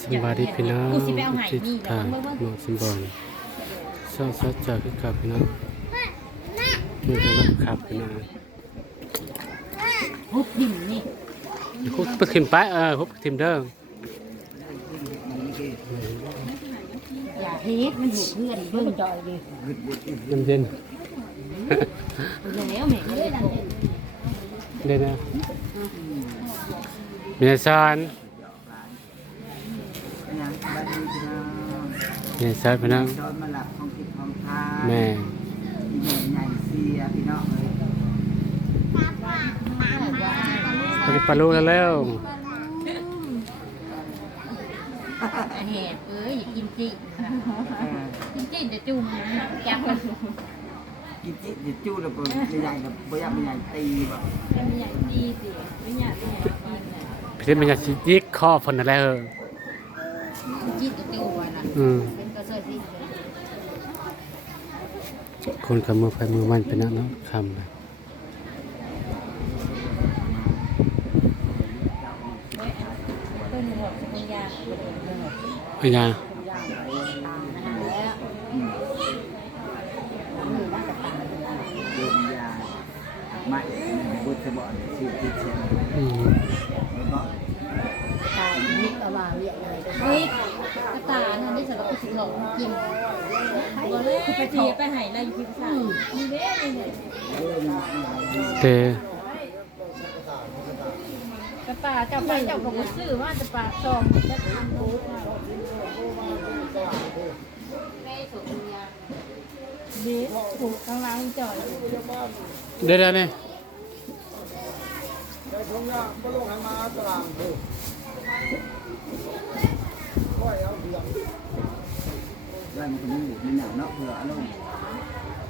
สบายดีพี่น้องกูสิไปเอาไหที่นี่ทางเบิ่งน้องสมบอลเศร้าซัดจากคือกับพี่น้องมีแต่รับขับพี่น้องฮุบดิ่งนี่คุกไปขึ้นไปเออคุกไปทิมเด้ออย่าเฮ็ดมันอยู่เพื่อนเบิ่งจอยดิน้ำเย็นแล้วแม่ก็เลยโทรเด้นะเมียซาน เนี่ยซัดพี่น้องจอนมาหลับของผิดของพลาดแม่ใหญ่เสียพี่น้องเลยปฏิปลาลูกแล้วแล้วแหบเอ้ยอย่ากินจิกินจิจะจุ่มจับกินจิจะจุ่มแล้วก็ใหญ่แบบไม่ใหญ่ไม่ใหญ่ตีแบบไม่ใหญ่ตีสิไม่ใหญ่ไม่ใหญ่ตีเลยพี่เล่นไม่ใหญ่จิกคอฟันอะไรเออ คนกับมือไฟมือมันเป็นนะเนาะคำนะพญาอืม เขากินเไปเทียไปหายไรอยู่ที่ภาษาดีเเลตกระป่าเจ้าไปเจ้าของซื้อว่าจะป่าซองจะทำรู้ดีถูกกลังจอดเดี๋ยวนี่ ว้มันก็มีอยู่ในหนังเนาะเผื่ออารมณ์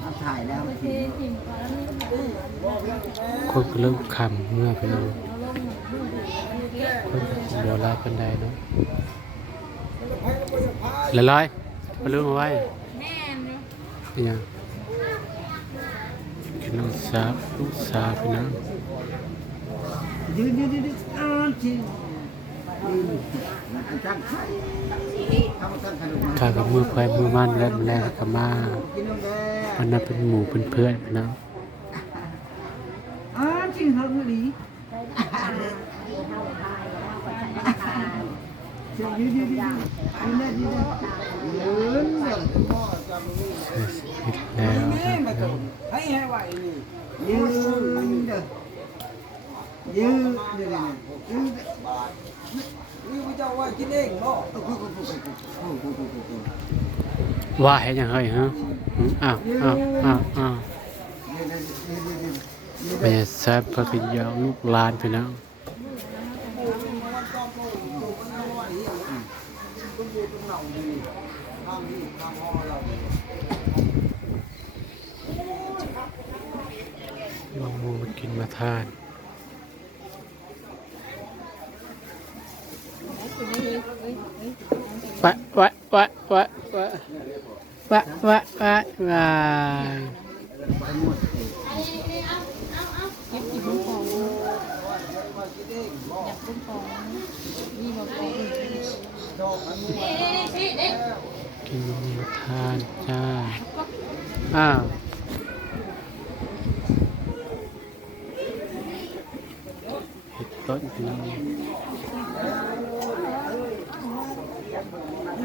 เอาถ่ายแล้วมันทิ้งถิ่มก่อนนี่ก็ได้คนก็เริ่มคำเมื่อพี่น้องคนก็เดี๋ยวล่กันไดเนาะละร้อยมาลืมเอาไว้แม่นนี่ยังกินน้องสาวลูกสาวพี่น้องยืนยืนยืนยืนอ้าวจริงยืนมันจะตั้งไข่ทำตั้ง ข้ากับมือไฟมือมันและวมันแรกกับมามันน่ะเป็นหมู่เป็นเพื่อนนะจริงเหรอดีแล้วยืนยืนยืน นี่พระเจ้าว่ากินเองเนาะว่าเห็นยังเฮ้ยฮะอ้าวอ้าวอ้าวอ้าวแม่แซ่บพื่อกินยาลูกลานพี่น้องข้างที่ข้างห้องเราลองมูมากินมาทาน Vậy, vậy, vậy, vậy, vậy. Vậy, vậy, vậy, vậy. Kinh nhiều than cha. À. Hết tốt kinh nhiều.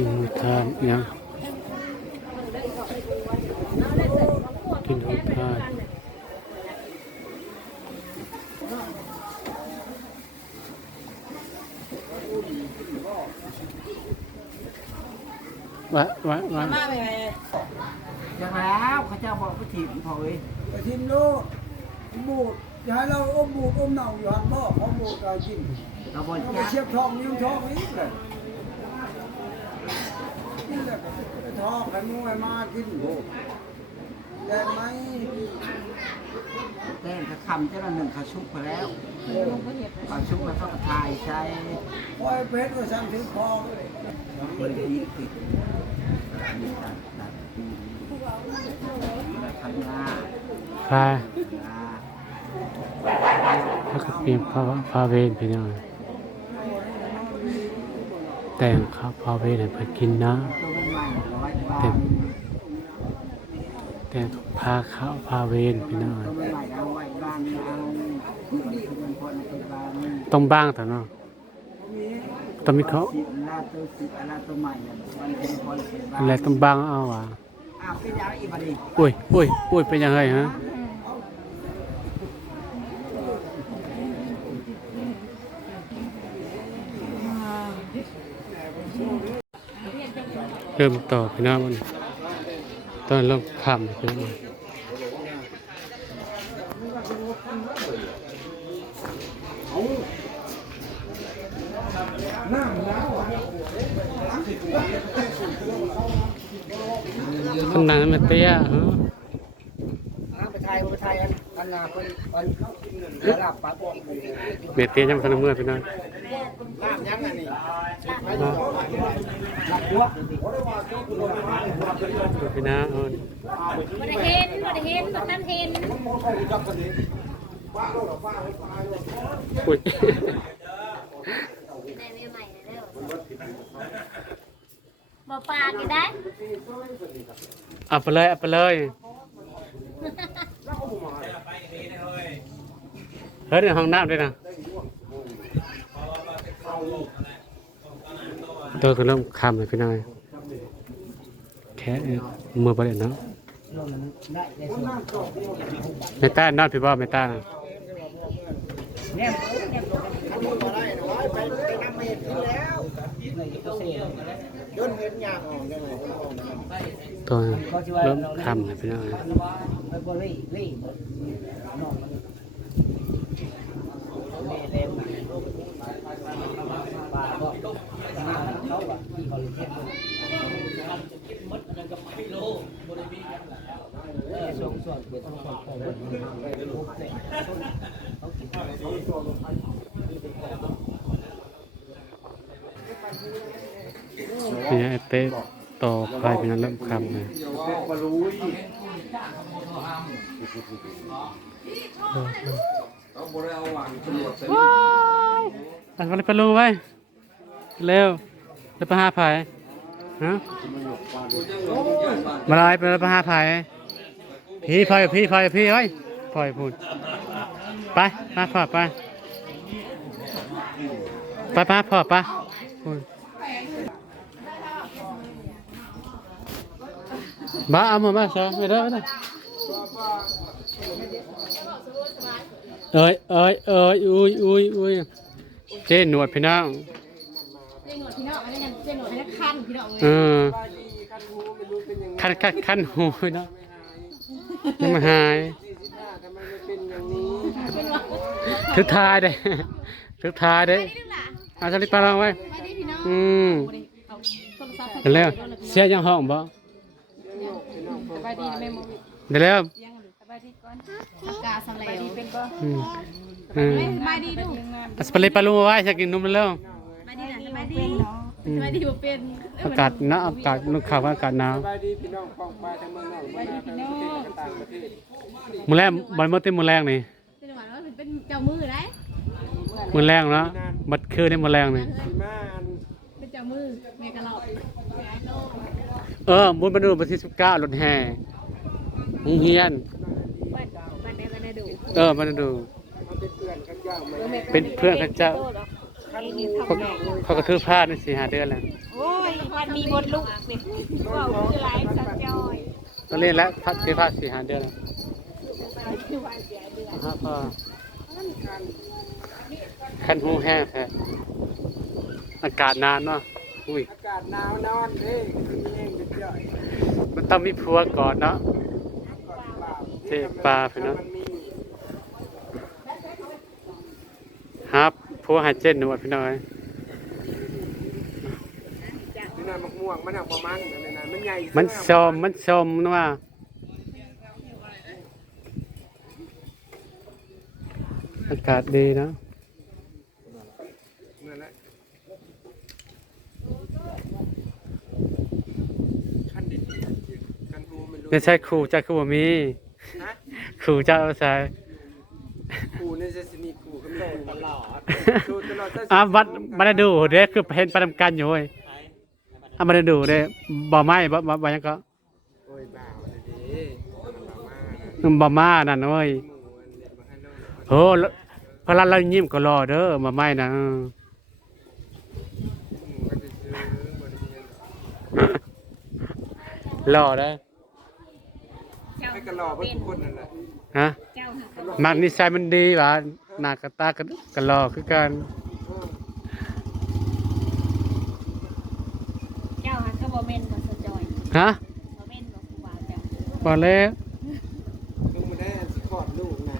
กินมาทานยังกินของทานวะวะวะมาไปไปอย่างแล้วเขาเจ้าบอกไปถีบพอเว้ยไปทิมโลดบูดอย่าให้เราอมบูดอมเน่าอยู่หันพ่อเขาบูดเรากินเราบเราริไปจาคเชียบทองนิ้วทองนี้เลยนี่แหละ ไปทองกันมวยมากินโอ้แดงไหมแต้งกระคำเจ้าละหนึ่งเขาชุบไปแล้วลงก็เห็ดเขาชุบไปเขาก็ทายใช้คอยเพชรก็สั่งถึงพองบริจีติดมีการตัดปีทำงานพาแล้วก็เปลี่ยนพาพาเวนไปหน่อย แต่งข้าวพาเวนให้ไปกินนะตัวใหม่ร้อยบาเต็ทมแต่งพาข้าวพาเวนไปหน่อยตัวใหม่เอาไว้บ้านเอาเป็นคนเป็นบ้านต้องบ้างแต่เนาะต้องมีเขาสิบลาตัวสิบลาตัวใหม่มันเป็นคนเป็นบ้านอะไรต้องบ้างเอาว่ะอ้าวเป็นยังอีกบัดนี้อุ้ยอุ้ยอุ้ยเป็นยังไงฮะ เริ่มต่อพี่น้องมันตอนเริ่มคำพี่น้องน้ำแล้วอะคนนั้นมันเตี้ยฮะเบียดเตี้ยยังพันเมื่อพี่น้อง น้ำยังอันนี้มาหนักหัวพี่น้าเอาบ่ได้เห็นบ่ได้เห็นบ่ทันเห็นอุ้ยได้ใหม่ๆเด้อบ่ปากอีได้เอาไปเลยเอาไปเลยเฮ้ยในห้องน้ำด้วยนะ ตัวก็เริ่มคำเลยพี่นายแค่เมื่อบริเวณเนาะไม่ต้านน่าพี่บ้าไม่ต้านตัวเริ่มคำเลยพี่นาย ไปบ่รีรีนอกมันเล่เล่มาป่าก็ เขาว่าที่เขาเทศเออส่งส่วนเป็นส่วนของเขากินพี่ไอ้เต้ต่อไปพี่น้องเริ่มคำเลยมารู้อีกเอาบริเอาหวังตำรวจใส่อันวันนี้ไปลูไว้ เร็วเร็วไปหาไผ่ฮะมาลายไปแล้วไปหาไผ่พี่พลอยพี่พลอยพี่เฮ้ยพลอยพูดไปมาพ่อไปไปไปพ่อไปพูดบ้าเอามาบ้าซะไม่ได้ไม่ได้เอ้ยเอ้ยเอ้ยอุ้ยอุ้ยอุ้ยเจ๊หนวดพี่น้อง พี่น้องเอเอ้ยอคันคันคันหูพี่น้องยังไม่หายเป็นว่าทุกทายเด้ทุกทายเด้ไปดิล่ะเอาสลิปปลาลองไว้ไปดิพี่น้องอืมบ่ได้เอาโทรศัพท์เดี๋ยวแล้วเสียยังห้องบ่สบายดีนะแม่โมวิเดี๋ยวแล้วยังหรือสบายดีก่อนปากกาสำเร็จเป็นบ่อืมอืมสบายดีดูเอาสลิปปลาลูไว้จะกินนมแล้วสบายดีนะสบายดี สบายดีบ่เป็นอากาศหนาวอากาศนุ่งขาวอากาศหนาวไปดีพี่น้องฟองไปทางเมืองนอกไปดีพี่น้องต่างประเทศมื้อแรกบ่ได้มื้อเต็มมื้อแรงนี่เป็นหวานว่าเป็นเจ้ามือได้มื้อแรงเนาะบัดคืนนี่มื้อแรงนี่มาอันเป็นเจ้ามือแม่กะเราเออบุญบรรลุวันที่19รถแห่โรงเรียนบ้านบ้านใดบ้านใดดูเออมาดูมันเป็นเพื่อนกันย่างไหมเป็นเพื่อนกันเจ้าคันหู เขาเขาก็ถือผ้านี่สี่หาเดือนแล้วโอ้ยวันมีบทลูกนี่ว่าคือหลายสัจจอยก็เล่นแล้วพักถือผ้าสี่หาเดือนแล้วฮะพ่อคันหูแห้งแท้อากาศนานเนาะอุ้ยอากาศหนาวนอนเด้มีเองเป็นย่อยมันต้องมีผัวก่อนเนาะก่อนเปล่าเจ๊ปลาพี่น้อง มันมี ม ผัวหาเจ็ดหนวดพี่น้อยนี่นายมะม่วงมันหักประมาณนั้นนะมันใหญ่มันชมมันชมนะว่าอากาศดีนะนั่นแหละขั้นดิกันกูไม่รู้ไม่ใช่ครูจ้าครูบ่มีฮะครูเจ้าใช่กูเนี่ยจะสนิทกูก็ไม่ ตลอดดูตลอดอะบัดบัดดูเด้คือเห็นประจำกันอยู่เว้ยอะบัดดูเด้บ่ไหม้บ่บ่บ่หยังก็โอ้ยบ่าวเลยดิมันบ่มานะบ่มานั่นเว้ยหมูอันเด็ดมาให้น้องโหพอเราเรายิ้มก็รอเด้อบ่ไหม้นะเออหมูก็จะซื้อบริเวณรอเด้อให้กันรอเพื่อนทุกคนนั่นแหละฮะเจ้าหักมักนิสัยมันดีหว่า หน้ากระตาก็ก็รอคือกันเจ้าหักก็บ่แม่นบ่สะจอยฮะบ่แม่นบ่ครูบาเจ้าบ่แล้วมึงมาได้สิคลอดลูกนะ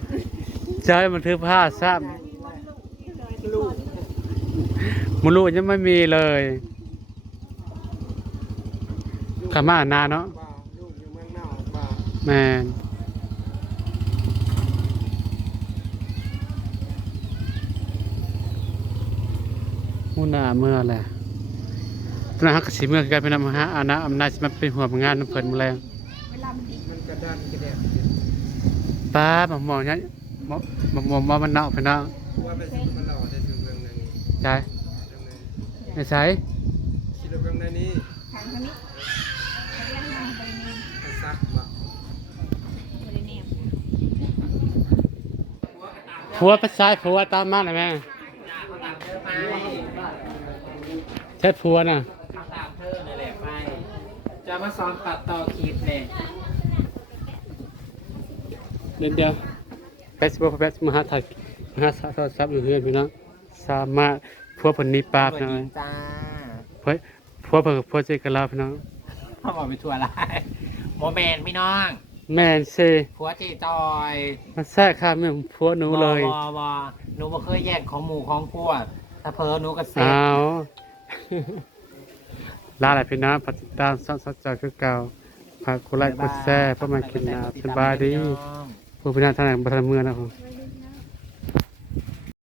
เจ้ามันถือผ้าซ้ำลูกมูลูยังไม่มีเลยขามานาเนาะบ่าวลูกอยู่เมืองน อกบ่าวแม่นมูนาเมื่อแหละตอนนั้นฮักกสิเมื่อคือกันเป็นนำฮะอาณาอำนาจสิมันเป็นหัวงานน้ำเพิ่นมาแล้วเวลามันดีมันกระดันกระแดดป้าบมองเนี่ยมองมองมองมันเนาะพี่น้องว่าไปสิมันหล่อได้ถึงเมืองนั้นใช่ไม่ใช่คิดว่าเมืองนั้นนี่ทางทางนี้เรียนมาบ่ได้แนมมันซักบ่บ่ได้แนมผัวไปซ้ายผัวตามมาเลยแม่ ใช่ผัวน่ะตามเธอนั่นแหละไป จะมาสอนตัดต่อคลิปเลยเดี๋ยวเดี๋ยวเฟซบุ๊กเฟซมหาถ่ายมหาโทรศัพท์อยู่เพื่อนพี่น้องสามารถผัวผลนี้ปราบหน่อยจ้าเฮ้ยผัวเปิดผัวเจกันแล้วพี่น้องเขาบอกไปทัวร์ไรโมเมนต์พี่น้อง แม่นเซผัวจีจอยมาแทรกข้ามเรื่องผัวหนูเลยบอบอหนูบ่เคยแยกของหมู่ของพวกถ้าเพอหนูก็เซ็อ้าว ลาหลายพี่น้องปฏิดตามซ่อนสัจจะคือเก่าฝากกดไลค์กดแชร์เพื่อมากินน้ำสบายดีผู้พี่น้องทางไหนบัตรเมืองนะครับเว